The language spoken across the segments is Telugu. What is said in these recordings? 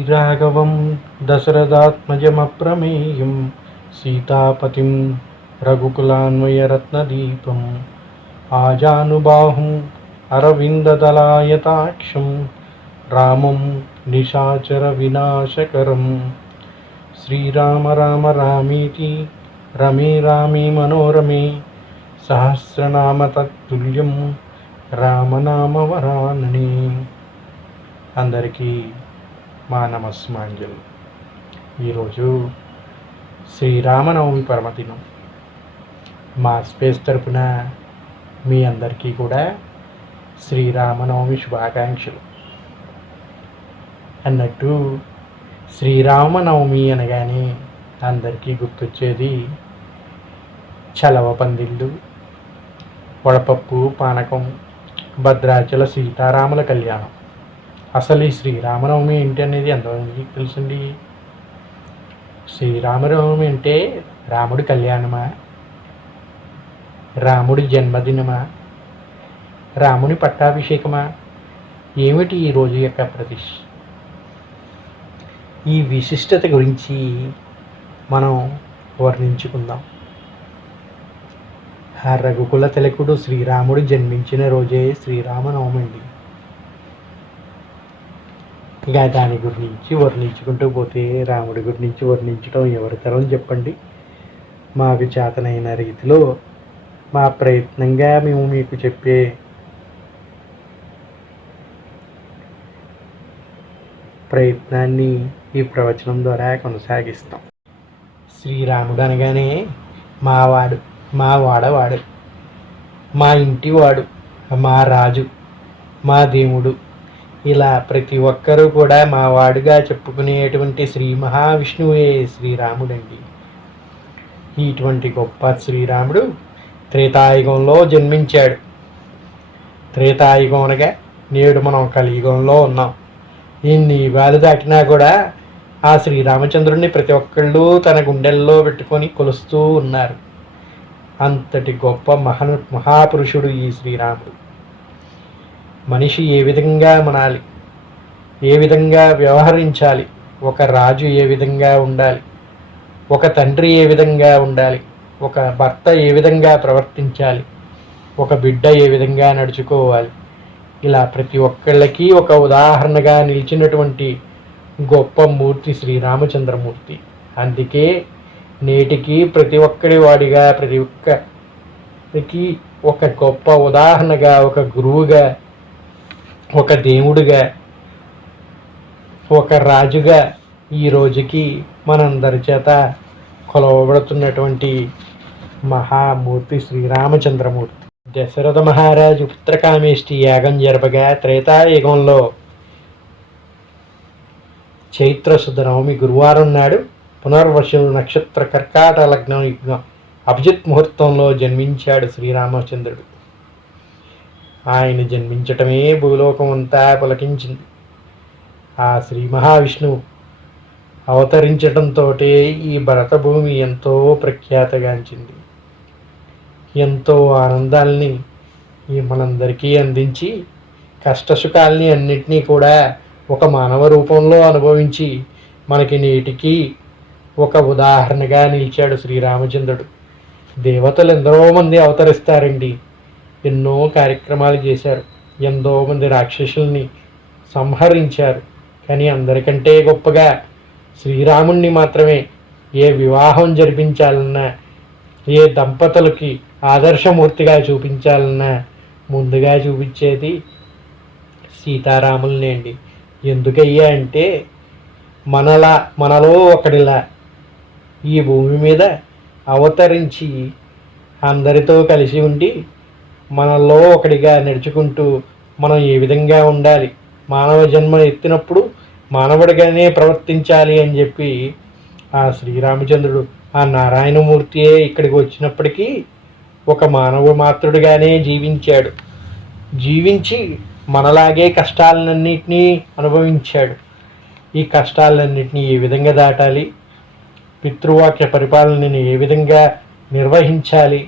శ్రీరాఘవం దశరథాత్మజమప్రమేయం సీతాపతిం రఘుకులాన్వయరత్నదీపం ఆజానుబాహుం అరవిందదలాయతాక్షం రామం నిశాచర వినాశకరం శ్రీరామ రామ రామేతి రమే రామే మనోరమే సహస్రనామ తత్తుల్యం రామనామవరాననే. అందరికీ మా నమస్మాంజలు. ఈరోజు శ్రీరామనవమి పరమదినం. మా స్పేస్ తరపున మీ అందరికీ కూడా శ్రీరామనవమి శుభాకాంక్షలు. అన్నట్టు శ్రీరామనవమి అనగానే అందరికీ గుర్తొచ్చేది చలవ పందిళ్ళు, వడపప్పు, పానకం, భద్రాచల సీతారాముల కళ్యాణం. అసలు ఈ శ్రీరామనవమి ఏంటి అనేది ఎంతమందికి తెలుసండి? శ్రీరామనవమి అంటే రాముడి కళ్యాణమా, రాముడి జన్మదినమా, రాముని పట్టాభిషేకమా, ఏమిటి ఈ రోజు యొక్క ప్రతిష్ఠ? ఈ విశిష్టత గురించి మనం వర్ణించుకుందాం. ఆ రఘుకుల తిలకుడు శ్రీరాముడు జన్మించిన రోజే శ్రీరామనవమి అండి. ఇక దాని గురించి వర్ణించుకుంటూ పోతే రాముడి గురించి వర్ణించడం ఎవరి తరం చెప్పండి. మాకు చేతనైన రీతిలో మా ప్రయత్నంగా మేము మీకు చెప్పే ప్రయత్నాన్ని ఈ ప్రవచనం ద్వారా కొనసాగిస్తాం. శ్రీరాముడు అనగానే మావాడు, మా వాడవాడు, మా ఇంటివాడు, మా రాజు, మా దేవుడు, ఇలా ప్రతి ఒక్కరూ కూడా మా వాడుగా చెప్పుకునేటువంటి శ్రీ మహావిష్ణువే శ్రీరాముడండి. ఇటువంటి గొప్ప శ్రీరాముడు త్రేతాయుగంలో జన్మించాడు. త్రేతాయుగం అనగా నేడు మనం కలియుగంలో ఉన్నాం. ఇన్ని యుగాలు దాటినా కూడా ఆ శ్రీరామచంద్రుడిని ప్రతి ఒక్కళ్ళు తన గుండెల్లో పెట్టుకొని కొలుస్తూ ఉన్నారు. అంతటి గొప్ప మహాపురుషుడు ఈ శ్రీరాముడు. మనిషి ఏ విధంగా మనాలి, ఏ విధంగా వ్యవహరించాలి, ఒక రాజు ఏ విధంగా ఉండాలి, ఒక తండ్రి ఏ విధంగా ఉండాలి, ఒక భర్త ఏ విధంగా ప్రవర్తించాలి, ఒక బిడ్డ ఏ విధంగా నడుచుకోవాలి, ఇలా ప్రతి ఒక్కళ్ళకి ఒక ఉదాహరణగా నిలిచినటువంటి గొప్ప మూర్తి శ్రీరామచంద్రమూర్తి. అందుకే నేటికి ప్రతి ఒక్కడి వాడిగా, ప్రతి ఒక్కరికి ఒక గొప్ప ఉదాహరణగా, ఒక గురువుగా, ఒక దేవుడిగా, ఒక రాజుగా ఈ రోజుకి మనందరి చేత కొలవబడుతున్నటువంటి మహామూర్తి శ్రీరామచంద్రమూర్తి. దశరథ మహారాజు పుత్రకామేష్టి యాగం జరపగా త్రేతాయుగంలో చైత్రశుద్ధ నవమి గురువారం నాడు పునర్వసు నక్షత్ర కర్కాట లగ్నం యుగ్నం అభిజిత్ ముహూర్తంలో జన్మించాడు శ్రీరామచంద్రుడు. ఆయన జన్మించటమే భూలోకం అంతా పులకించింది. ఆ శ్రీ మహావిష్ణువు అవతరించటంతో ఈ భరతభూమి ఎంతో ప్రఖ్యాతగాంచింది. ఎంతో ఆనందాల్ని మనందరికీ అందించి కష్టసుఖాల్ని అన్నిటినీ కూడా ఒక మానవ రూపంలో అనుభవించి మనకి నేటికి ఒక ఉదాహరణగా నిలిచాడు శ్రీరామచంద్రుడు. దేవతలు ఎందరో మంది అవతరిస్తారండి, ఎన్నో కార్యక్రమాలు చేశారు, ఎంతో మంది రాక్షసుల్ని సంహరించారు. కానీ అందరికంటే గొప్పగా శ్రీరాముణ్ణి మాత్రమే ఏ వివాహం జరిపించాలన్నా, ఏ దంపతులకి ఆదర్శమూర్తిగా చూపించాలన్నా ముందుగా చూపించేది సీతారాములనే అండి. ఎందుకయ్యా అంటే మనలో ఒకడిలా ఈ భూమి మీద అవతరించి అందరితో కలిసి ఉండి మనలో ఒకడిగా నడుచుకుంటూ మనం ఏ విధంగా ఉండాలి, మానవ జన్మ ఎత్తినప్పుడు మానవుడిగానే ప్రవర్తించాలి అని చెప్పి ఆ శ్రీరామచంద్రుడు, ఆ నారాయణమూర్తియే ఇక్కడికి వచ్చినప్పటికీ ఒక మానవ మాతృడిగానే జీవించాడు. జీవించి మనలాగే కష్టాలన్నింటినీ అనుభవించాడు. ఈ కష్టాలన్నింటినీ ఏ విధంగా దాటాలి, పితృవాక్య పరిపాలనని ఏ విధంగా నిర్వహించాలి,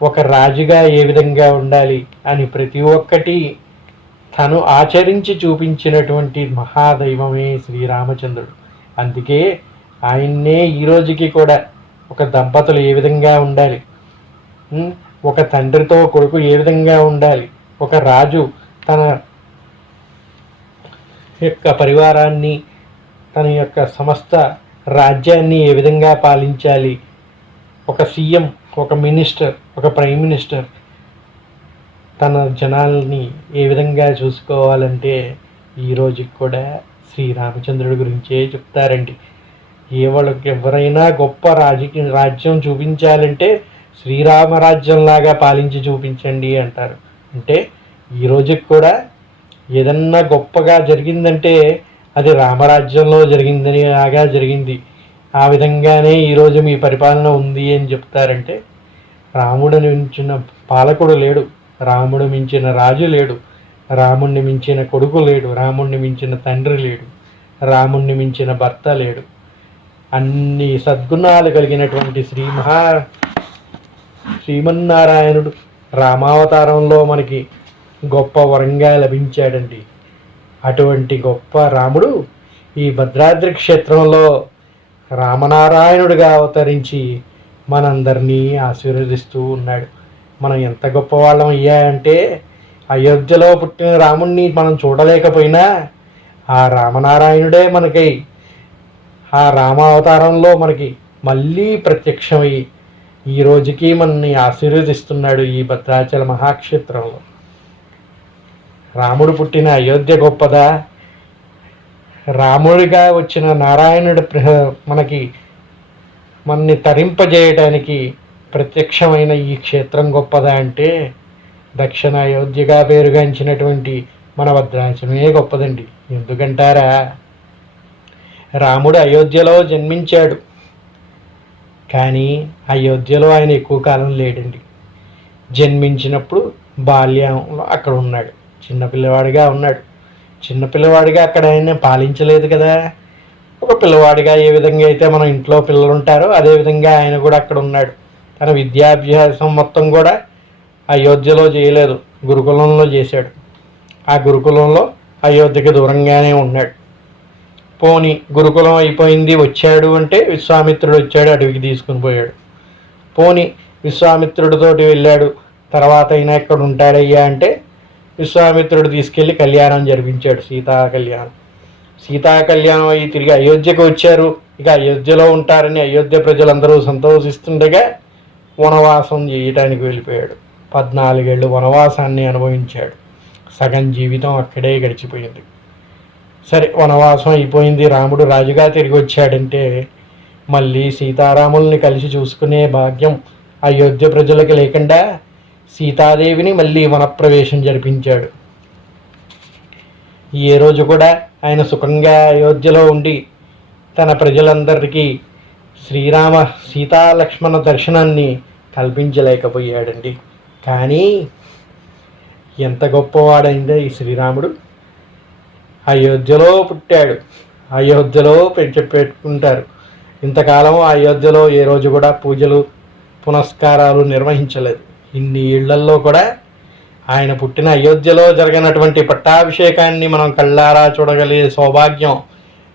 ఒక రాజుగా ఏ విధంగా ఉండాలి అని ప్రతి ఒక్కటి తను ఆచరించి చూపించినటువంటి మహాదైవమే శ్రీరామచంద్రుడు. అందుకే ఆయన్నే ఈ రోజుకి కూడా ఒక దంపతులు ఏ విధంగా ఉండాలి, ఒక తండ్రితో కొడుకు ఏ విధంగా ఉండాలి, ఒక రాజు తన యొక్క పరివారాన్ని, తన యొక్క సమస్త రాజ్యాన్ని ఏ విధంగా పాలించాలి, ఒక సీఎం, ఒక మినిస్టర్, ఒక ప్రైమ్ మినిస్టర్ తన జనాల్ని ఏ విధంగా చూసుకోవాలంటే ఈ రోజుకి కూడా శ్రీరామచంద్రుడి గురించే చెప్తారండి. వాళ్ళకి ఎవరైనా గొప్ప రాజ్యం చూపించాలంటే శ్రీరామరాజ్యంలాగా పాలించి చూపించండి అంటారు. అంటే ఈ రోజుకి కూడా ఏదన్నా గొప్పగా జరిగిందంటే అది రామరాజ్యంలో జరిగిందని లాగా జరిగింది, ఆ విధంగానే ఈరోజు మీ పరిపాలన ఉంది అని చెప్తారంటే రాముడిని మించిన పాలకుడు లేడు, రాముడు మించిన రాజు లేడు, రాముణ్ణి మించిన కొడుకు లేడు, రాముణ్ణి మించిన తండ్రి లేడు, రాముణ్ణి మించిన భర్త లేడు. అన్ని సద్గుణాలు కలిగినటువంటి శ్రీమన్నారాయణుడు రామావతారంలో మనకి గొప్ప వరంగా లభించాడండి. అటువంటి గొప్ప రాముడు ఈ భద్రాద్రి క్షేత్రంలో రామనారాయణుడిగా అవతరించి మనందరినీ ఆశీర్వదిస్తూ ఉన్నాడు. మనం ఎంత గొప్పవాళ్ళం అయ్యాయంటే అయోధ్యలో పుట్టిన రాముణ్ణి మనం చూడలేకపోయినా ఆ రామనారాయణుడే మనకి ఆ రామావతారంలో మనకి మళ్ళీ ప్రత్యక్షమై ఈ రోజుకి మనల్ని ఆశీర్వదిస్తున్నాడు ఈ భద్రాచల మహాక్షేత్రంలో. రాముడు పుట్టిన అయోధ్య గొప్పదా, రాముడిగా వచ్చిన నారాయణుడు మనని తరింపజేయడానికి ప్రత్యక్షమైన ఈ క్షేత్రం గొప్పదా అంటే దక్షిణ అయోధ్యగా పేరుగాంచినటువంటి మన భద్రాచలమే గొప్పదండి. ఎందుకంటారా, రాముడు అయోధ్యలో జన్మించాడు, కానీ అయోధ్యలో ఆయన ఎక్కువ కాలం లేడండి. జన్మించినప్పుడు బాల్యంలో అక్కడ ఉన్నాడు, చిన్నపిల్లవాడిగా ఉన్నాడు. చిన్నపిల్లవాడిగా అక్కడ ఆయన పాలించలేదు కదా. ఒక పిల్లవాడిగా ఏ విధంగా అయితే మనం ఇంట్లో పిల్లలు ఉంటారో అదేవిధంగా ఆయన కూడా అక్కడ ఉన్నాడు. తన విద్యాభ్యాసం మొత్తం కూడా అయోధ్యలో చేయలేదు, గురుకులంలో చేశాడు. ఆ గురుకులంలో అయోధ్యకి దూరంగానే ఉన్నాడు. పోని గురుకులం అయిపోయింది వచ్చాడు అంటే విశ్వామిత్రుడు వచ్చాడు, అడవికి తీసుకుని పోయాడు. పోని విశ్వామిత్రుడితోటి వెళ్ళాడు, తర్వాత అయినా ఎక్కడ ఉంటాడయ్యా అంటే విశ్వామిత్రుడు తీసుకెళ్ళి కళ్యాణం జరిపించాడు, సీతా కళ్యాణం. సీతా కళ్యాణం అయ్యి తిరిగి అయోధ్యకు వచ్చారు. ఇక అయోధ్యలో ఉంటారని అయోధ్య ప్రజలందరూ సంతోషిస్తుండగా వనవాసం చేయటానికి వెళ్ళిపోయాడు. 14 ఏళ్ళు వనవాసాన్ని అనుభవించాడు. సగం జీవితం అక్కడే గడిచిపోయింది. సరే, వనవాసం అయిపోయింది, రాముడు రాజుగా తిరిగి వచ్చాడంటే మళ్ళీ సీతారాముల్ని కలిసి చూసుకునే భాగ్యం అయోధ్య ప్రజలకి లేకుండా సీతాదేవిని మళ్ళీ వనప్రవేశం జరిపించాడు. ఏ రోజు కూడా ఆయన సుఖంగా అయోధ్యలో ఉండి తన ప్రజలందరికీ శ్రీరామ సీతాలక్ష్మణ దర్శనాన్ని కల్పించలేకపోయాడండి. కానీ ఎంత గొప్పవాడైందే ఈ శ్రీరాముడు. అయోధ్యలో పుట్టాడు, అయోధ్యలో పెట్టుకుంటారు. ఇంతకాలం అయోధ్యలో ఏ రోజు కూడా పూజలు పునస్కారాలు నిర్వహించలేదు. ఇన్ని ఇళ్లల్లో కూడా ఆయన పుట్టిన అయోధ్యలో జరగనటువంటి పట్టాభిషేకాన్ని మనం కళ్ళారా చూడగలిగే సౌభాగ్యం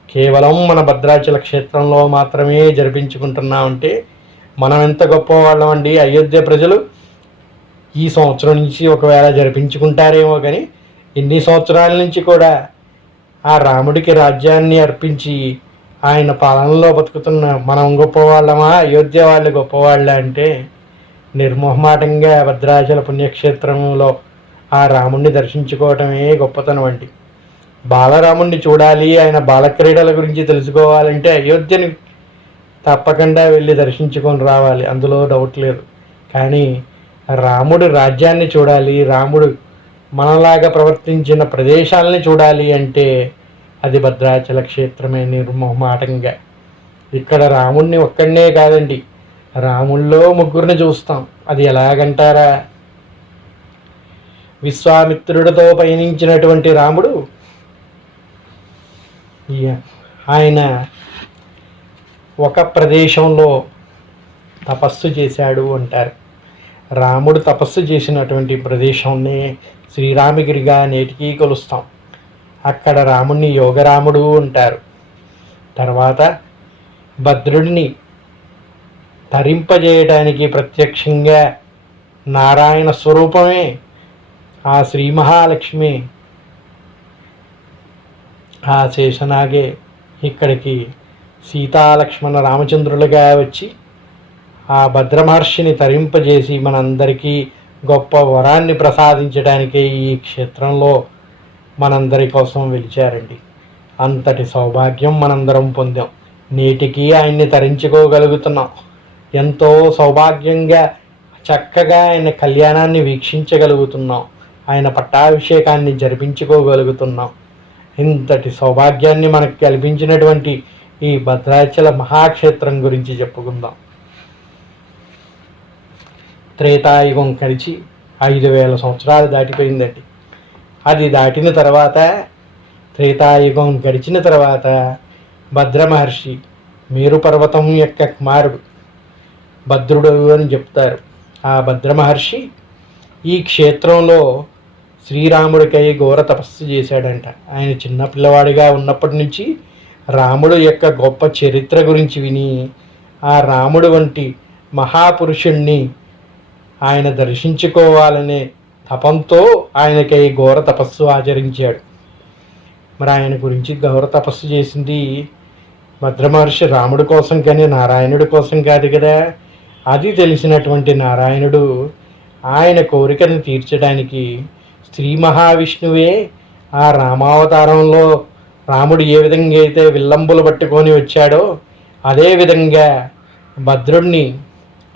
కేవలం మన భద్రాచల క్షేత్రంలో మాత్రమే జరిపించుకుంటున్నామంటే మనం ఎంత గొప్పవాళ్ళం అండి. అయోధ్య ప్రజలు ఈ సంవత్సరం నుంచి ఒకవేళ జరిపించుకుంటారేమో కానీ ఇన్ని సంవత్సరాల నుంచి కూడా ఆ రాముడికి రాజ్యాన్ని అర్పించి ఆయన పాలనలో బతుకుతున్న మనం గొప్పవాళ్ళమా, అయోధ్య వాళ్ళు గొప్పవాళ్ళ అంటే నిర్మోహమాటంగా భద్రాచల పుణ్యక్షేత్రంలో ఆ రాముణ్ణి దర్శించుకోవటమే గొప్పతనం అండి. బాలరాముణ్ణి చూడాలి, ఆయన బాలక్రీడల గురించి తెలుసుకోవాలంటే అయోధ్యని తప్పకుండా వెళ్ళి దర్శించుకొని రావాలి, అందులో డౌట్ లేదు. కానీ రాముడి రాజ్యాన్ని చూడాలి, రాముడు మనలాగా ప్రవర్తించిన ప్రదేశాలని చూడాలి అంటే అది భద్రాచల క్షేత్రమే నిర్మోహమాటంగా. ఇక్కడ రాముడిని ఒక్కడనే కాదండి, రాముల్లో ముగ్గురిని చూస్తాం. అది ఎలాగంటారా, విశ్వామిత్రుడితో పయనించినటువంటి రాముడు ఆయన ఒక ప్రదేశంలో తపస్సు చేశాడు అంటారు. రాముడు తపస్సు చేసినటువంటి ప్రదేశాన్ని శ్రీరామగిరిగా నేటికీ కొలుస్తాం. అక్కడ రాముణ్ణి యోగరాముడు అంటారు. తర్వాత భద్రుడిని తరింపజేయడానికి ప్రత్యక్షంగా నారాయణ స్వరూపమే ఆ శ్రీ మహాలక్ష్మి, ఆ శేషనాగే ఇక్కడికి సీతాలక్ష్మణ రామచంద్రులుగా వచ్చి ఆ భద్రమహర్షిని తరింపజేసి మనందరికీ గొప్ప వరాన్ని ప్రసాదించడానికే ఈ క్షేత్రంలో మనందరి కోసం వెలిచారండి. అంతటి సౌభాగ్యం మనందరం పొందాం. నేటికి ఆయన్ని తరించుకోగలుగుతున్నాం. ఎంతో సౌభాగ్యంగా చక్కగా ఆయన కళ్యాణాన్ని వీక్షించగలుగుతున్నాం. ఆయన పట్టాభిషేకాన్ని జరిపించుకోగలుగుతున్నాం. ఇంతటి సౌభాగ్యాన్ని మనకు కల్పించినటువంటి ఈ భద్రాచల మహాక్షేత్రం గురించి చెప్పుకుందాం. త్రేతాయుగం కలిసి 5000 సంవత్సరాలు దాటిపోయిందండి. అది దాటిన తర్వాత, త్రేతాయుగం గడిచిన తర్వాత భద్రమహర్షి మేరు పర్వతం యొక్క కుమారుడు భద్రుడు అని చెప్తారు. ఆ భద్రమహర్షి ఈ క్షేత్రంలో శ్రీరాముడికై ఘోర తపస్సు చేశాడంట. ఆయన చిన్న పిల్లవాడిగా ఉన్నప్పటి నుంచి రాముడు యొక్క గొప్ప చరిత్ర గురించి విని ఆ రాముడు వంటి మహాపురుషుణ్ణి ఆయన దర్శించుకోవాలనే తపంతో ఆయనకై ఘోర తపస్సు ఆచరించాడు. మరి ఆయన గురించి ఘోర తపస్సు చేసింది భద్రమహర్షి రాముడి కోసం కానీ నారాయణుడి కోసం కాదు కదా. అది తెలిసినటువంటి నారాయణుడు ఆయన కోరికను తీర్చడానికి శ్రీ మహావిష్ణువే ఆ రామావతారంలో రాముడు ఏ విధంగా అయితే విల్లంబులు పట్టుకొని వచ్చాడో అదేవిధంగా భద్రుణ్ణి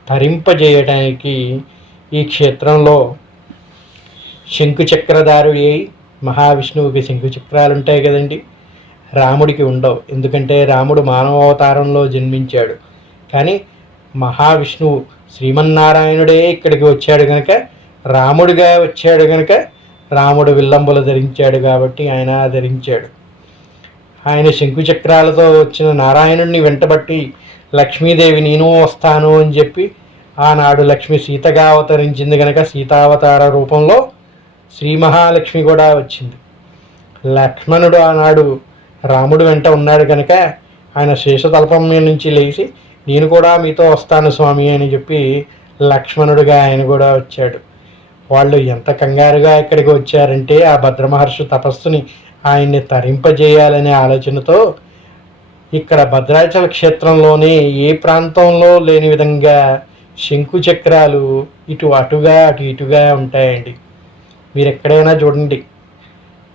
తరింపజేయటానికి ఈ క్షేత్రంలో శంకుచక్రధారుడి అయి, మహావిష్ణువుకి శంకుచక్రాలు ఉంటాయి కదండి, రాముడికి ఉండవు. ఎందుకంటే రాముడు మానవ అవతారంలో జన్మించాడు. కానీ మహావిష్ణువు శ్రీమన్నారాయణుడే ఇక్కడికి వచ్చాడు కనుక, రాముడిగా వచ్చాడు కనుక రాముడు విల్లంబులు ధరించాడు కాబట్టి ఆయన ధరించాడు. ఆయన శంకుచక్రాలతో వచ్చిన నారాయణుడిని వెంటబట్టి లక్ష్మీదేవి నేను వస్తాను అని చెప్పి ఆనాడు లక్ష్మి సీతగా అవతరించింది కనుక సీతావతార రూపంలో శ్రీ మహాలక్ష్మి కూడా వచ్చింది. లక్ష్మణుడు ఆనాడు రాముడు వెంట ఉన్నాడు కనుక ఆయన శేషతల్పం మీద నుంచి లేచి నేను కూడా మీతో వస్తాను స్వామి అని చెప్పి లక్ష్మణుడిగా ఆయన కూడా వచ్చాడు. వాళ్ళు ఎంత కంగారుగా ఇక్కడికి వచ్చారంటే ఆ భద్రమహర్షి తపస్సుని ఆయన్ని తరింపజేయాలనే ఆలోచనతో ఇక్కడ భద్రాచల క్షేత్రంలోనే ఏ ప్రాంతంలో లేని విధంగా శంకు చక్రాలు ఇటు అటుగా అటు ఇటుగా ఉంటాయండి. మీరు ఎక్కడైనా చూడండి,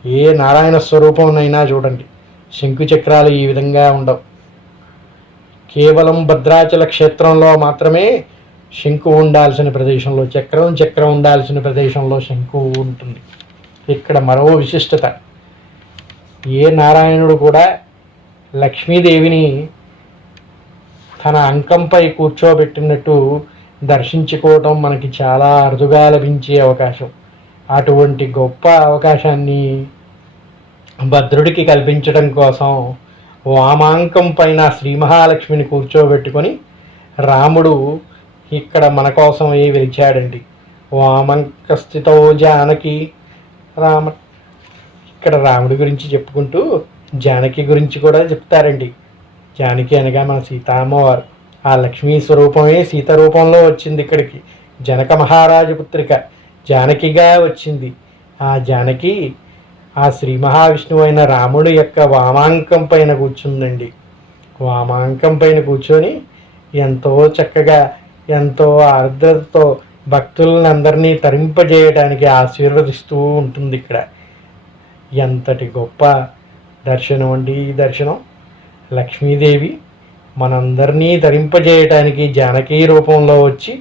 ఏ నారాయణ స్వరూపంనైనా చూడండి, శంకు చక్రాలు ఈ విధంగా ఉండవు. కేవలం భద్రాచల క్షేత్రంలో మాత్రమే శంకు ఉండాల్సిన ప్రదేశంలో చక్రం ఉండాల్సిన ప్రదేశంలో శంకు ఉంటుంది. ఇక్కడ మరో విశిష్టత, ఏ నారాయణుడు కూడా లక్ష్మీదేవిని తన అంకంపై కూర్చోబెట్టినట్టు దర్శించుకోవటం మనకి చాలా అరుదుగా లభించే అవకాశం. అటువంటి గొప్ప అవకాశాన్ని భద్రుడికి కల్పించడం కోసం వామాంకం పైన శ్రీ మహాలక్ష్మిని కూర్చోబెట్టుకొని రాముడు ఇక్కడ మన కోసం వెలిచాడండి. వామంక స్థితో జానకి రామ. ఇక్కడ రాముడి గురించి చెప్పుకుంటూ జానకి గురించి కూడా చెప్తారండి. జానకి అనగా మన సీతామ్మవారు. ఆ లక్ష్మీ స్వరూపమే సీత రూపంలో వచ్చింది ఇక్కడికి. జనక మహారాజు పుత్రిక జానకిగా వచ్చింది. ఆ జానకి ఆ శ్రీ మహావిష్ణువు అయిన రాముడు యొక్క వామాంకం పైన కూర్చుందండి. వామాంకం పైన కూర్చొని ఎంతో చక్కగా ఎంతో ఆర్ద్రతతో భక్తులందరినీ తరింపజేయడానికి ఆశీర్వదిస్తూ ఉంటుంది ఇక్కడ. ఎంతటి గొప్ప దర్శనం అండి ఈ దర్శనం. లక్ష్మీదేవి మనందరినీ ధరింపజేయటానికి జానకీ రూపంలో వచ్చి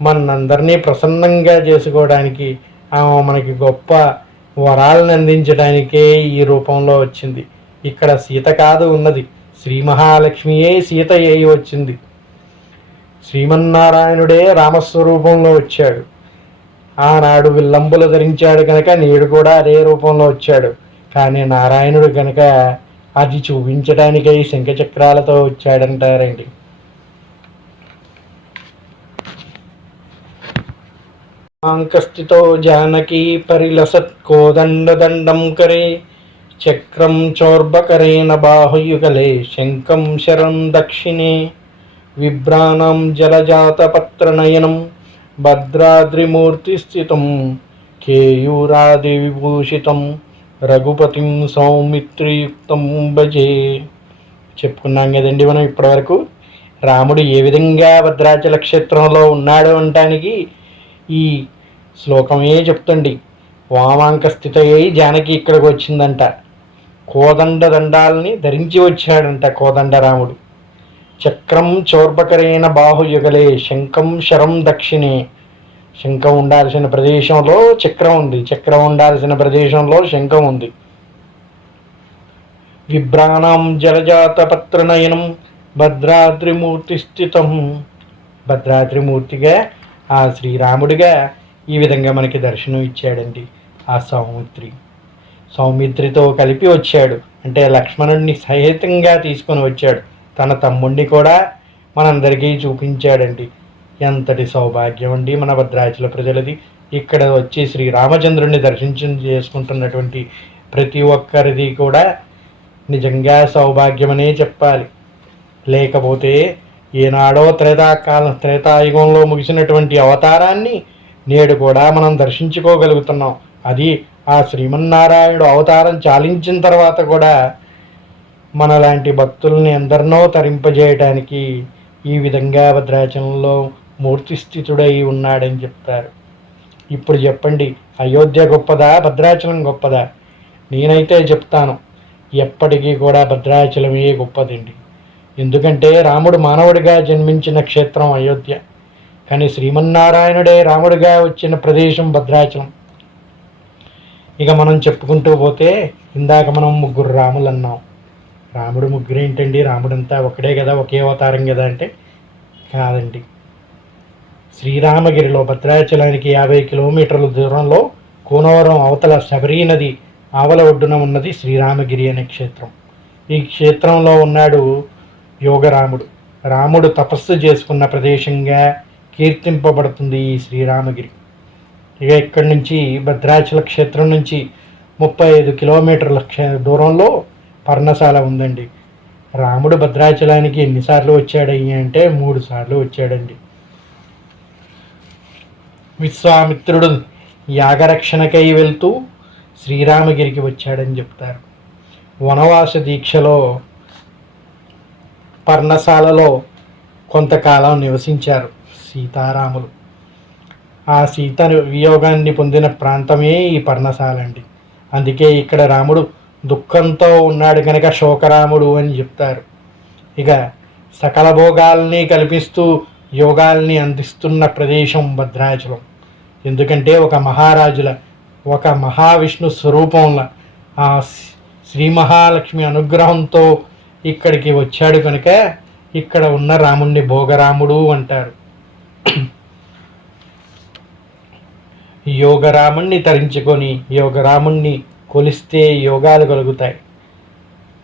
మనందరినీ ప్రసన్నంగా చేసుకోవడానికి ఆమె మనకి గొప్ప వరాలను అందించడానికే ఈ రూపంలో వచ్చింది. ఇక్కడ సీత కాదు ఉన్నది, శ్రీ మహాలక్ష్మియే సీత అయి వచ్చింది. శ్రీమన్నారాయణుడే రామస్వరూపంలో వచ్చాడు. ఆనాడు విల్లంబులు ధరించాడు కనుక నేడు కూడా అదే రూపంలో వచ్చాడు. కానీ నారాయణుడు కనుక అది చూపించడానికై శంఖచక్రాలతో వచ్చాడంటారండి. ఆంకస్థితో జానకీ పరిలసత్ కోదండదండం కరే చక్రం చోర్బకరేణ బాహుయుగలే శంఖం శరం దక్షిణే విభ్రాణం జలజాతపత్రనయనం భద్రాద్రిమూర్తిస్థితం కేయూరాది విభూషితం రఘుపతిం సౌమిత్రియుక్తం భజే. చెప్పుకున్నాం కదండి మనం ఇప్పటివరకు రాముడు ఏ విధంగా భద్రాచల క్షేత్రంలో ఉన్నాడు అనటానికి ఈ శ్లోకమే చెప్తుంది. వామాంక స్థిత అయి జానకి ఇక్కడికి వచ్చిందంట. కోదండ దండాలని ధరించి వచ్చాడంట కోదండరాముడు. చక్రం చోర్బకరేణ బాహుయుగలే శంఖం శరం దక్షిణే. శంఖం ఉండాల్సిన ప్రదేశంలో చక్రం ఉంది, చక్రం ఉండాల్సిన ప్రదేశంలో శంఖం ఉంది. విభ్రాణం జలజాతపత్రనయనం భద్రాద్రిమూర్తి స్థితం. భద్రాద్రిమూర్తిగా ఆ శ్రీరాముడిగా ఈ విధంగా మనకి దర్శనం ఇచ్చాడండి. ఆ సౌమిత్రితో కలిపి వచ్చాడు, అంటే లక్ష్మణుడిని సహితంగా తీసుకొని వచ్చాడు. తన తమ్ముడిని కూడా మనందరికీ చూపించాడండి. ఎంతటి సౌభాగ్యం అండి మన భద్రాచల ప్రజలది. ఇక్కడ వచ్చి శ్రీరామచంద్రుడిని చేసుకుంటున్నటువంటి ప్రతి ఒక్కరిది కూడా నిజంగా సౌభాగ్యమనే చెప్పాలి. లేకపోతే ఏనాడో త్రేతాయుగంలో ముగిసినటువంటి అవతారాన్ని నేడు కూడా మనం దర్శించుకోగలుగుతున్నాం. అది ఆ శ్రీమన్నారాయణుడు అవతారం చాలించిన తర్వాత కూడా మనలాంటి భక్తుల్ని ఎందరినో తరింపజేయటానికి ఈ విధంగా భద్రాచలంలో మూర్తి స్థితుడై ఉన్నాడని చెప్తారు. ఇప్పుడు చెప్పండి, అయోధ్య గొప్పదా భద్రాచలం గొప్పదా? నేనైతే చెప్తాను, ఎప్పటికీ కూడా భద్రాచలమే గొప్పదండి. ఎందుకంటే రాముడు మానవుడిగా జన్మించిన క్షేత్రం అయోధ్య, కానీ శ్రీమన్నారాయణుడే రాముడిగా వచ్చిన ప్రదేశం భద్రాచలం. ఇక మనం చెప్పుకుంటూ పోతే ఇందాక మనం ముగ్గురు రాములు అన్నాం. రాముడు ముగ్గురు ఏంటండి? రాముడంతా ఒకడే కదా, ఒకే అవతారం కదా అంటే కాదండి. శ్రీరామగిరిలో భద్రాచలానికి 50 కిలోమీటర్ల దూరంలో కూనవరం అవతల శబరీ నది ఆవల ఒడ్డున ఉన్నది శ్రీరామగిరి అనే క్షేత్రం. ఈ క్షేత్రంలో ఉన్నాడు యోగరాముడు. రాముడు తపస్సు చేసుకున్న ప్రదేశంగా కీర్తింపబడుతుంది ఈ శ్రీరామగిరి. ఇక ఇక్కడి నుంచి భద్రాచల క్షేత్రం నుంచి 35 కిలోమీటర్ల దూరంలో పర్ణశాల ఉందండి. రాముడు భద్రాచలానికి ఎన్నిసార్లు వచ్చాడయ్యి అంటే 3 సార్లు వచ్చాడండి. విశ్వామిత్రుడు యాగరక్షణకై వెళ్తూ శ్రీరామగిరికి వచ్చాడని చెప్తారు. వనవాస దీక్షలో పర్ణశాలలో కొంతకాలం నివసించారు సీతారాములు. ఆ సీత వియోగాన్ని పొందిన ప్రాంతమే ఈ పర్ణశాల అండి. అందుకే ఇక్కడ రాముడు దుఃఖంతో ఉన్నాడు కనుక శోకరాముడు అని చెప్తారు. ఇక సకల భోగాల్ని కల్పిస్తూ యోగాల్ని అందిస్తున్న ప్రదేశం భద్రాచలం. ఎందుకంటే ఒక మహావిష్ణు స్వరూపంలో ఆ శ్రీ మహాలక్ష్మి అనుగ్రహంతో ఇక్కడికి వచ్చాడు కనుక ఇక్కడ ఉన్న రాముణ్ణి భోగరాముడు అంటారు. యోగరాముణ్ణి తరించుకొని యోగరాముణ్ణి కొలిస్తే యోగాలు కలుగుతాయి.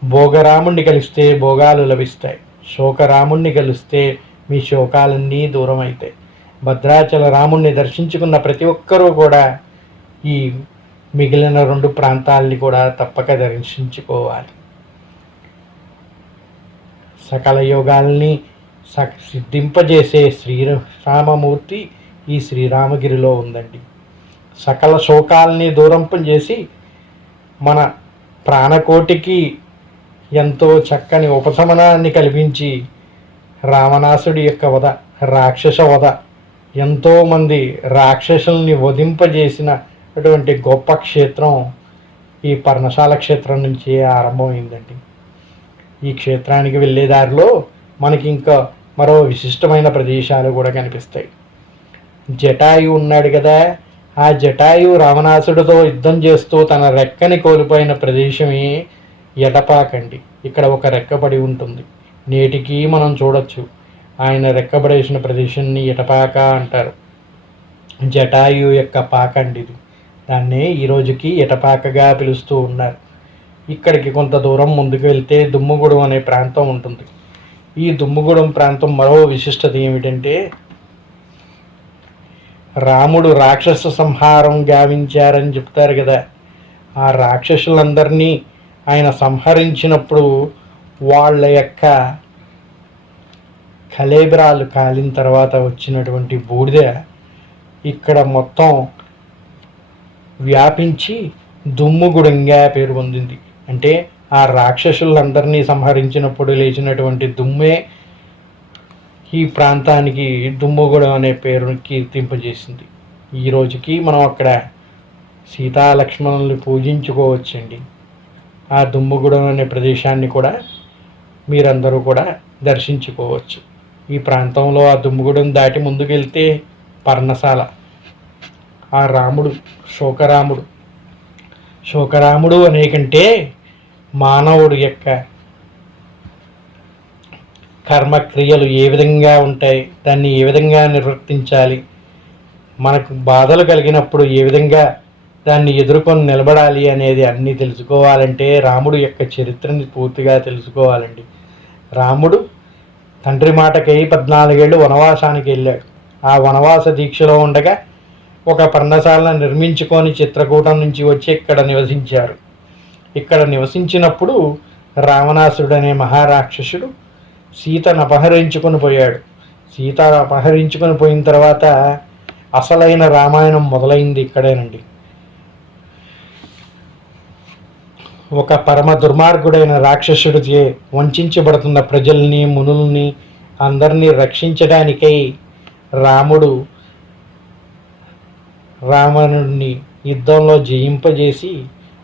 భోగరాముణ్ణి కలిస్తే భోగాలు లభిస్తాయి. శోకరాముణ్ణి కలిస్తే మీ శోకాలన్నీ దూరం అవుతాయి. భద్రాచల రాముణ్ణి దర్శించుకున్న ప్రతి ఒక్కరూ కూడా ఈ మిగిలిన 2 ప్రాంతాలని కూడా తప్పక దర్శించుకోవాలి. సకల యోగాల్ని సిద్ధింపజేసే శ్రీరామమూర్తి ఈ శ్రీరామగిరిలో ఉందండి. సకల శోకాల్ని దూరంపజేసి మన ప్రాణకోటికి ఎంతో చక్కని ఉపశమనాన్ని కల్పించి రావణాసుడి యొక్క వధ, రాక్షస వధ, ఎంతోమంది రాక్షసుల్ని వధింపజేసిన అటువంటి గొప్ప క్షేత్రం ఈ పర్ణశాల క్షేత్రం నుంచి ఆరంభమైందండి. ఈ క్షేత్రానికి వెళ్ళే దారిలో మనకి ఇంకా మరో విశిష్టమైన ప్రదేశాలు కూడా కనిపిస్తాయి. జటాయు ఉన్నాడు కదా, ఆ జటాయు రావణాసుడితో యుద్ధం చేస్తూ తన రెక్కని కోల్పోయిన ప్రదేశమే ఎటపాకండి. ఇక్కడ ఒక రెక్కబడి ఉంటుంది, నేటికి మనం చూడొచ్చు. ఆయన రెక్కబడేసిన ప్రదేశాన్ని ఎటపాక అంటారు. జటాయు యొక్క పాక అండి ఇది. దాన్నే ఈరోజుకి ఎటపాకగా పిలుస్తూ ఉన్నారు. ఇక్కడికి కొంత దూరం ముందుకు వెళ్తే దుమ్ముగూడెం అనే ప్రాంతం ఉంటుంది. ఈ దుమ్ముగూడెం ప్రాంతం మరో విశిష్టత ఏమిటంటే రాముడు రాక్షస సంహారం గావించారని చెప్తారు కదా. ఆ రాక్షసులందరినీ ఆయన సంహరించినప్పుడు వాళ్ళ యొక్క కళేబరాలు కాలిన తర్వాత వచ్చినటువంటి బూడిద ఇక్కడ మొత్తం వ్యాపించి దుమ్ముగుడంగా పేరు పొందింది. అంటే ఆ రాక్షసులందరినీ సంహరించినప్పుడు లేచినటువంటి దుమ్మే ఈ ప్రాంతానికి దుమ్ముగూడెం అనే పేరుని కీర్తింపజేసింది. ఈ రోజుకి మనం అక్కడ సీతాలక్ష్మణుల్ని పూజించుకోవచ్చండి. ఆ దుమ్ముగూడెం అనే ప్రదేశాన్ని కూడా మీరందరూ కూడా దర్శించుకోవచ్చు. ఈ ప్రాంతంలో ఆ దుమ్ముగూడెం దాటి ముందుకెళ్తే పర్ణశాల. ఆ రాముడు శోకరాముడు అనేకంటే మానవుడు యొక్క కర్మక్రియలు ఏ విధంగా ఉంటాయి, దాన్ని ఏ విధంగా నిర్వర్తించాలి, మనకు బాధలు కలిగినప్పుడు ఏ విధంగా దాన్ని ఎదుర్కొని నిలబడాలి అనేది అన్నీ తెలుసుకోవాలంటే రాముడు యొక్క చరిత్రని పూర్తిగా తెలుసుకోవాలండి. రాముడు తండ్రి మాటకై 14 ఏళ్ళు వనవాసానికి వెళ్ళాడు. ఆ వనవాస దీక్షలో ఉండగా ఒక పర్ణశాలను నిర్మించుకొని చిత్రకూటం నుంచి వచ్చి ఇక్కడ నివసించారు. ఇక్కడ నివసించినప్పుడు రావణాసురుడు అనే మహారాక్షసుడు సీతను అపహరించుకొని పోయాడు. సీత అపహరించుకొని పోయిన తర్వాత అసలైన రామాయణం మొదలైంది ఇక్కడేనండి. ఒక పరమ దుర్మార్గుడైన రాక్షసుడిచే వంచబడుతున్న ప్రజల్ని, మునుల్ని అందరినీ రక్షించడానికై రాముడు రావణుడిని యుద్ధంలో జయింపజేసి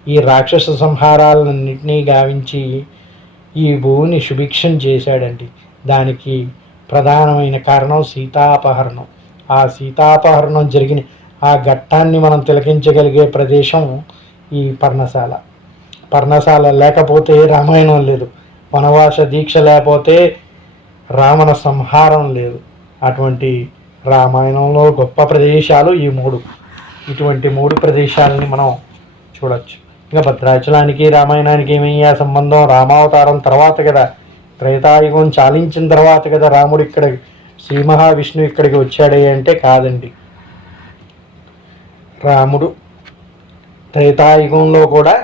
ఈ రాక్షస సంహారాలన్నింటినీ గావించి ఈ భూమిని సుభిక్షం చేశాడండి. దానికి ప్రధానమైన కారణం సీతాపహరణం. ఆ సీతాపహరణం జరిగిన ఆ ఘట్టాన్ని మనం తిలకించగలిగే ప్రదేశం ఈ పర్ణశాల లేకపోతే రామాయణం లేదు, వనవాస దీక్ష లేకపోతే రావణ సంహారం లేదు. అటువంటి రామాయణంలో గొప్ప ప్రదేశాలు ఈ 3. ఇటువంటి 3 ప్రదేశాలని మనం చూడవచ్చు. ఇంకా భద్రాచలానికి రామాయణానికి ఏమయ్యా సంబంధం? రామావతారం తర్వాత కదా, త్రేతాయుగం చాలించిన తర్వాత కదా రాముడు ఇక్కడ, శ్రీ మహావిష్ణువు ఇక్కడికి వచ్చాడే అంటే కాదండి. రాముడు త్రేతాయుగంలో కూడా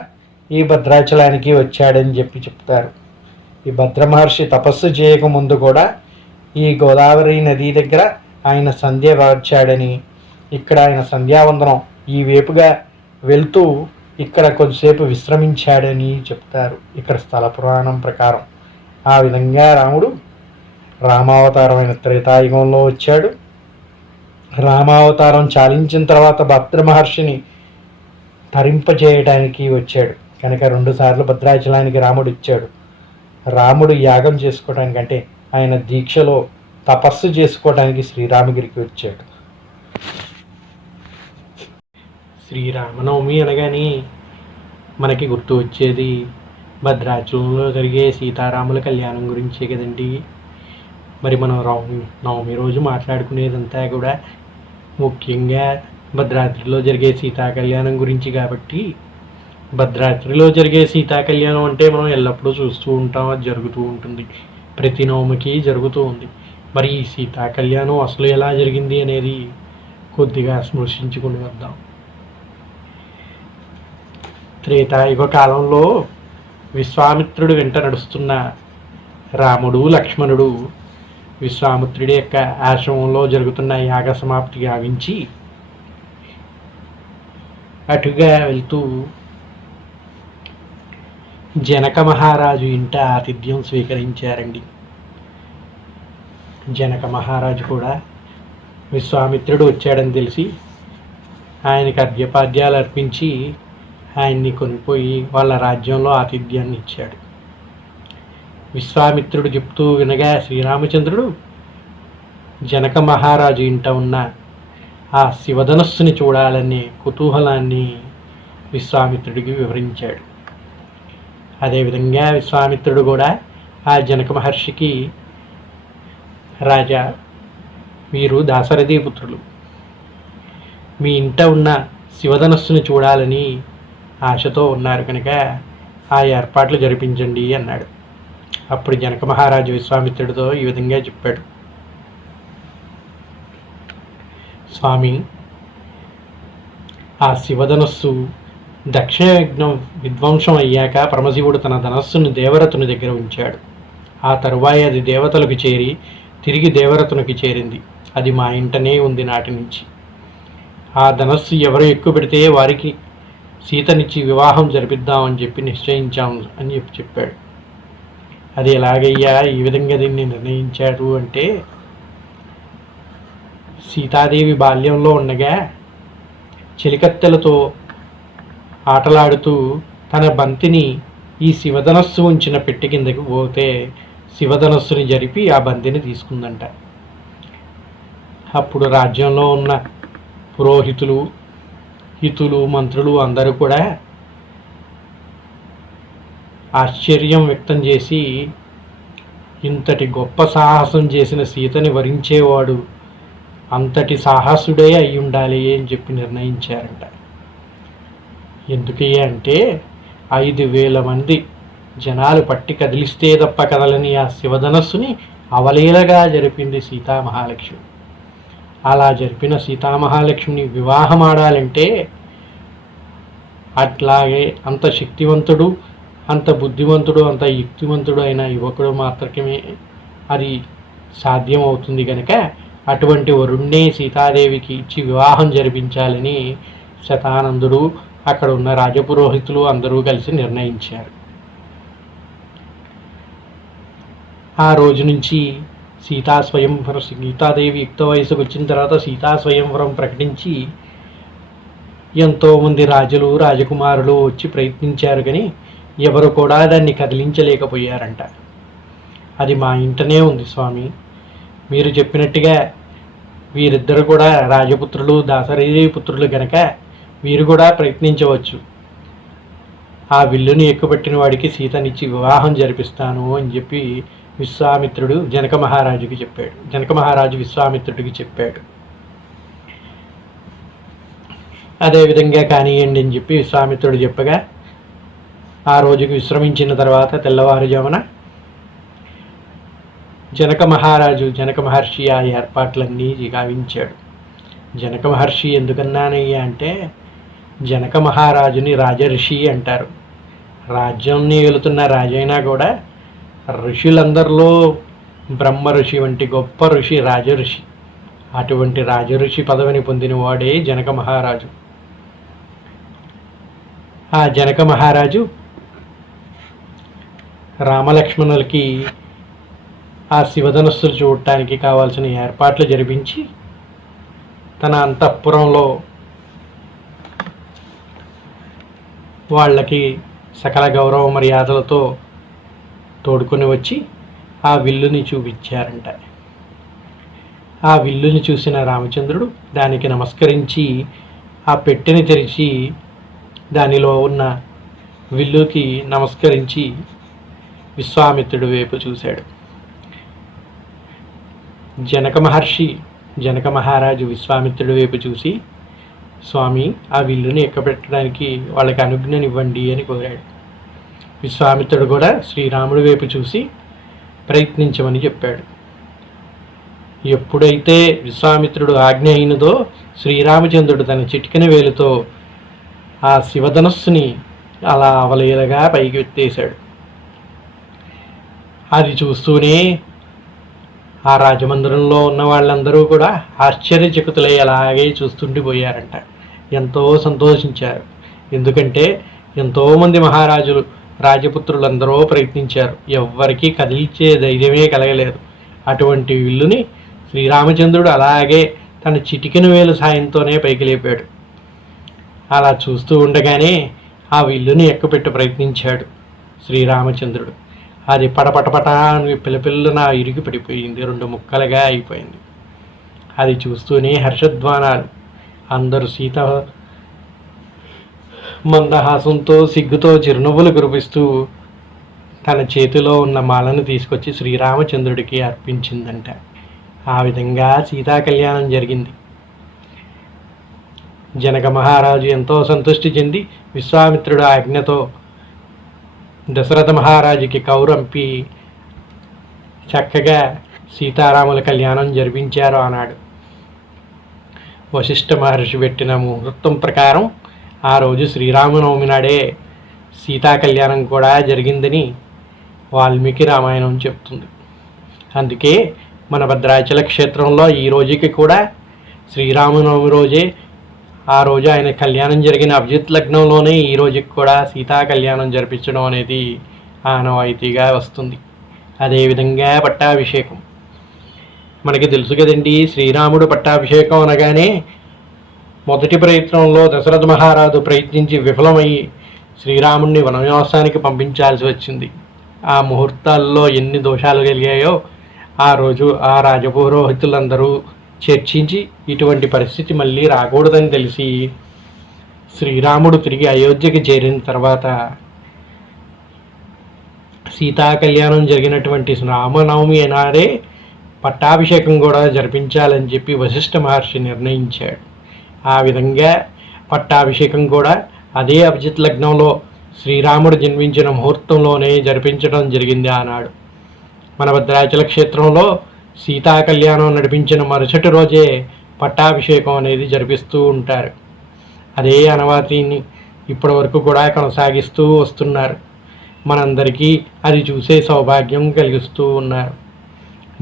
ఈ భద్రాచలానికి వచ్చాడని చెప్తారు. ఈ భద్ర మహర్షి తపస్సు చేయకముందు కూడా ఈ గోదావరి నది దగ్గర ఆయన సంధ్య వచ్చాడని, ఇక్కడ ఆయన సంధ్యావందనం ఈ వైపుగా వెళ్తూ ఇక్కడ కొద్దిసేపు విశ్రమించాడని చెప్తారు ఇక్కడ స్థల పురాణం ప్రకారం. ఆ విధంగా రాముడు రామావతారమైన త్రేతాయుగంలో వచ్చాడు. రామావతారం చాలించిన తర్వాత భద్ర మహర్షిని తరింపజేయడానికి వచ్చాడు కనుక 2 సార్లు భద్రాచలానికి రాముడు ఇచ్చాడు. రాముడు యాగం చేసుకోవడానికి, అంటే ఆయన దీక్షలో తపస్సు చేసుకోవడానికి శ్రీరామగిరికి వచ్చాడు. శ్రీరామనవమి అనగానే మనకి గుర్తు వచ్చేది భద్రాచలంలో జరిగే సీతారాముల కళ్యాణం గురించే కదండి. మరి మనం నవమి రోజు మాట్లాడుకునేదంతా కూడా ముఖ్యంగా భద్రాద్రిలో జరిగే సీతా కళ్యాణం గురించి కాబట్టి, భద్రాద్రిలో జరిగే సీతా కళ్యాణం అంటే మనం ఎల్లప్పుడూ చూస్తూ ఉంటాం, అది జరుగుతూ ఉంటుంది, ప్రతి నవమికి జరుగుతూ ఉంది. మరి ఈ సీతా కళ్యాణం అసలు ఎలా జరిగింది అనేది కొద్దిగా స్మృశించుకుని వద్దాం. త్రేతాయుగ కాలంలో విశ్వామిత్రుడు వెంట నడుస్తున్న రాముడు, లక్ష్మణుడు విశ్వామిత్రుడి యొక్క ఆశ్రమంలో జరుగుతున్న యాగ సమాప్తి గావించి అటుగా వెళ్తూ జనక మహారాజు ఇంట ఆతిథ్యం స్వీకరించారండి. జనక మహారాజు కూడా విశ్వామిత్రుడు వచ్చాడని తెలిసి ఆయనకి అర్ఘ్యపాద్యాలు అర్పించి ఆయన్ని కొనిపోయి వాళ్ళ రాజ్యంలో ఆతిథ్యాన్ని ఇచ్చాడు. విశ్వామిత్రుడు చెప్తూ వినగా శ్రీరామచంద్రుడు జనక మహారాజు ఇంట ఉన్న ఆ శివధనస్సుని చూడాలనే కుతూహలాన్ని విశ్వామిత్రుడికి వివరించాడు. అదేవిధంగా విశ్వామిత్రుడు కూడా ఆ జనక మహర్షికి, రాజా, వీరు దాశరథి పుత్రులు, మీ ఇంట ఉన్న శివధనస్సుని చూడాలని ఆశతో ఉన్నారు కనుక ఆ ఏర్పాట్లు జరిపించండి అన్నాడు. అప్పుడు జనక మహారాజు విశ్వామిత్రుడితో ఈ విధంగా చెప్పాడు. స్వామి, ఆ శివధనస్సు దక్షిణ యజ్ఞం విధ్వంసం అయ్యాక పరమశివుడు తన ధనస్సును దేవరతుని దగ్గర ఉంచాడు. ఆ తరువాయి అది దేవతలకు చేరి తిరిగి దేవరతునికి చేరింది. అది మా ఇంటనే ఉంది నాటి నుంచి. ఆ ధనస్సు ఎవరు ఎక్కువ పెడితే వారికి సీతనిచ్చి వివాహం జరిపిద్దామని చెప్పి నిశ్చయించాం అని చెప్పాడు. అది ఎలాగయ్యా ఈ విధంగా దీన్ని నిర్ణయించాడు అంటే, సీతాదేవి బాల్యంలో ఉండగా చెలికత్తెలతో ఆటలాడుతూ తన బంతిని ఈ శివధనస్సు ఉంచిన పెట్టి కిందకి పోతే శివధనస్సుని జరిపి ఆ బంతిని తీసుకుందంట. అప్పుడు రాజ్యంలో ఉన్న పురోహితులు, హితులు, మంత్రులు అందరూ కూడా ఆశ్చర్యం వ్యక్తం చేసి, ఇంతటి గొప్ప సాహసం చేసిన సీతని వరించేవాడు అంతటి సాహసుడే అయి ఉండాలి అని చెప్పి నిర్ణయించారంట. ఎందుకయ్యా అంటే 5,000 మంది జనాలు పట్టి కదిలిస్తే తప్ప కదలని ఆ శివధనస్సుని అవలీలగా జరిపింది సీతామహాలక్ష్మి. అలా జరిపిన సీతామహాలక్ష్మిని వివాహం ఆడాలంటే అట్లాగే అంత శక్తివంతుడు, అంత బుద్ధిమంతుడు, అంత యుక్తివంతుడు అయిన యువకుడు మాత్రమే అది సాధ్యం అవుతుంది కనుక అటువంటి వరుణ్ణే సీతాదేవికి ఇచ్చి వివాహం జరిపించాలని శతానందుడు, అక్కడ ఉన్న రాజపురోహితులు అందరూ కలిసి నిర్ణయించారు. ఆ రోజు నుంచి సీతాదేవి యుక్త వయసుకు వచ్చిన తర్వాత సీతా స్వయంవరం ప్రకటించి ఎంతోమంది రాజులు, రాజకుమారులు వచ్చి ప్రయత్నించారు, కానీ ఎవరు కూడా దాన్ని కదిలించలేకపోయారంట. అది మా ఇంటనే ఉంది స్వామి. మీరు చెప్పినట్టుగా వీరిద్దరు కూడా రాజపుత్రులు, దాశరథి పుత్రులు గనక వీరు కూడా ప్రయత్నించవచ్చు. ఆ విల్లుని ఎక్కుపెట్టిన వాడికి సీతనిచ్చి వివాహం జరిపిస్తాను అని చెప్పి విశ్వామిత్రుడు జనక మహారాజుకి చెప్పాడు. జనక మహారాజు విశ్వామిత్రుడికి చెప్పాడు. అదేవిధంగా కానివ్వండి అని చెప్పి విశ్వామిత్రుడు చెప్పగా ఆ రోజుకి విశ్రమించిన తర్వాత తెల్లవారుజామున జనక మహర్షి ఆ ఏర్పాట్లన్నీ గావించాడు. జనక మహర్షి ఎందుకన్నానయ్యా అంటే, జనక మహారాజుని రాజర్షి అంటారు. రాజ్యాన్ని వెళుతున్న రాజైనా కూడా ఋషులందరిలో బ్రహ్మ ఋషి వంటి గొప్ప ఋషి రాజఋషి. అటువంటి రాజఋషి పదవిని పొందిన వాడే జనక మహారాజు. ఆ జనక మహారాజు రామలక్ష్మణులకి ఆ శివధనస్సులు చూడటానికి కావాల్సిన ఏర్పాట్లు జరిపించి తన అంతఃపురంలో వాళ్ళకి సకల గౌరవ మర్యాదలతో తోడుకొని వచ్చి ఆ విల్లుని చూపించారంట. ఆ విల్లుని చూసిన రామచంద్రుడు దానికి నమస్కరించి ఆ పెట్టెని తెరిచి దానిలో ఉన్న విల్లుకి నమస్కరించి విశ్వామిత్రుడి వైపు చూశాడు. జనక మహారాజు విశ్వామిత్రుడి వైపు చూసి, స్వామి, ఆ విల్లుని ఎక్కబెట్టడానికి వాళ్ళకి అనుజ్ఞనివ్వండి అని కోరాడు. విశ్వామిత్రుడు కూడా శ్రీరాముడి వైపు చూసి ప్రయత్నించమని చెప్పాడు. ఎప్పుడైతే విశ్వామిత్రుడు ఆజ్ఞ అయినదో శ్రీరామచంద్రుడు తన చిటికెన వేలుతో ఆ శివధనస్సుని అలా అవలీలగా పైకి ఎత్తేశాడు. అది చూస్తూనే ఆ రాజమందిరంలో ఉన్న వాళ్ళందరూ కూడా ఆశ్చర్యచకితులై అలాగే చూస్తుండిపోయారంట. ఎంతో సంతోషించారు. ఎందుకంటే ఎంతోమంది మహారాజులు, రాజపుత్రులందరూ ప్రయత్నించారు, ఎవ్వరికీ కదిల్చే ధైర్యమే కలగలేదు. అటువంటి విల్లుని శ్రీరామచంద్రుడు అలాగే తన చిటికెన వేలు సాయంతోనే పైకి లేపాడు. అలా చూస్తూ ఉండగానే ఆ విల్లుని ఎక్కుపెట్టి ప్రయత్నించాడు శ్రీరామచంద్రుడు. అది పటపటపట అని పిల్లపిల్లన ఇరిగి పడిపోయింది, 2 ముక్కలుగా అయిపోయింది. అది చూస్తూనే హర్షధ్వానాలు. అందరూ సీత మందహాసంతో సిగ్గుతో చిరునవ్వులు కురిపిస్తూ తన చేతిలో ఉన్న మాలను తీసుకొచ్చి శ్రీరామచంద్రుడికి అర్పించిందంట. ఆ విధంగా సీతా కళ్యాణం జరిగింది. జనక మహారాజు ఎంతో సంతృష్టి చెంది విశ్వామిత్రుడు ఆజ్ఞతో దశరథ మహారాజుకి కౌరంపి చక్కగా సీతారాముల కళ్యాణం జరిపించారు అన్నాడు. వశిష్ఠ మహర్షి పెట్టిన ముహూర్తం ప్రకారం ఆ రోజు శ్రీరామనవమి నాడే సీతా కళ్యాణం కూడా జరిగిందని వాల్మీకి రామాయణం చెప్తుంది. అందుకే మన భద్రాచల క్షేత్రంలో ఈ రోజుకి కూడా శ్రీరామనవమి రోజే, ఆ రోజు ఆయన కళ్యాణం జరిగిన అభిజిత్ లగ్నంలోనే ఈ రోజుకి కూడా సీతా కళ్యాణం జరిపించడం అనేది ఆనవాయితీగా వస్తుంది. అదేవిధంగా పట్టాభిషేకం మనకి తెలుసు కదండి. శ్రీరాముడు పట్టాభిషేకం అనగానే మొదటి ప్రయత్నంలో దశరథ మహారాజు ప్రయత్నించి విఫలమయ్యి శ్రీరాముడిని వనవాసానికి పంపించాల్సి వచ్చింది. ఆ ముహూర్తాల్లో ఎన్ని దోషాలు కలిగాయో ఆ రోజు ఆ రాజపురోహితులందరూ చర్చించి ఇటువంటి పరిస్థితి మళ్ళీ రాకూడదని తెలిసి శ్రీరాముడు తిరిగి అయోధ్యకి చేరిన తర్వాత సీతా కళ్యాణం జరిగినటువంటి రామనవమి నాడే పట్టాభిషేకం కూడా జరిపించాలని చెప్పి వశిష్ఠ మహర్షి నిర్ణయించాడు. ఆ విధంగా పట్టాభిషేకం కూడా అదే అభిజిత్ లగ్నంలో శ్రీరాముడు జన్మించిన ముహూర్తంలోనే జరిపించడం జరిగింది. ఆనాడు మన భద్రాచల క్షేత్రంలో సీతా కళ్యాణం నడిపించిన మరుసటి రోజే పట్టాభిషేకం అనేది జరిపిస్తూ ఉంటారు. అదే ఆనవాయితీని ఇప్పటి వరకు కూడా కొనసాగిస్తూ వస్తున్నారు. మనందరికీ అది చూసే సౌభాగ్యం కలిగిస్తూ ఉన్నారు.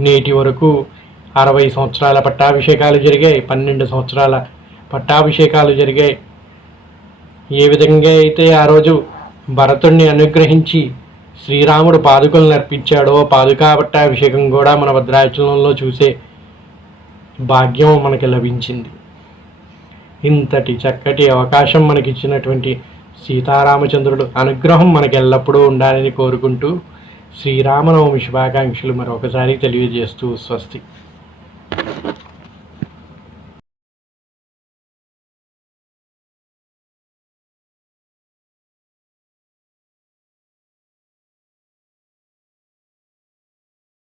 నేటి వరకు 60 సంవత్సరాల పట్టాభిషేకాలు జరిగాయి, 12 సంవత్సరాల పట్టాభిషేకాలు జరిగాయి. ఏ విధంగా అయితే ఆ రోజు భరతుణ్ణి అనుగ్రహించి శ్రీరాముడు పాదుకలను అర్పించాడో పాదుకా పట్టాభిషేకం కూడా మన భద్రాచలంలో చూసే భాగ్యం మనకి లభించింది. ఇంతటి చక్కటి అవకాశం మనకిచ్చినటువంటి సీతారామచంద్రుడు అనుగ్రహం మనకి ఎల్లప్పుడూ ఉండాలని కోరుకుంటూ శ్రీరామనవమి శుభాకాంక్షలు మరొకసారి తెలియజేస్తూ స్వస్తి.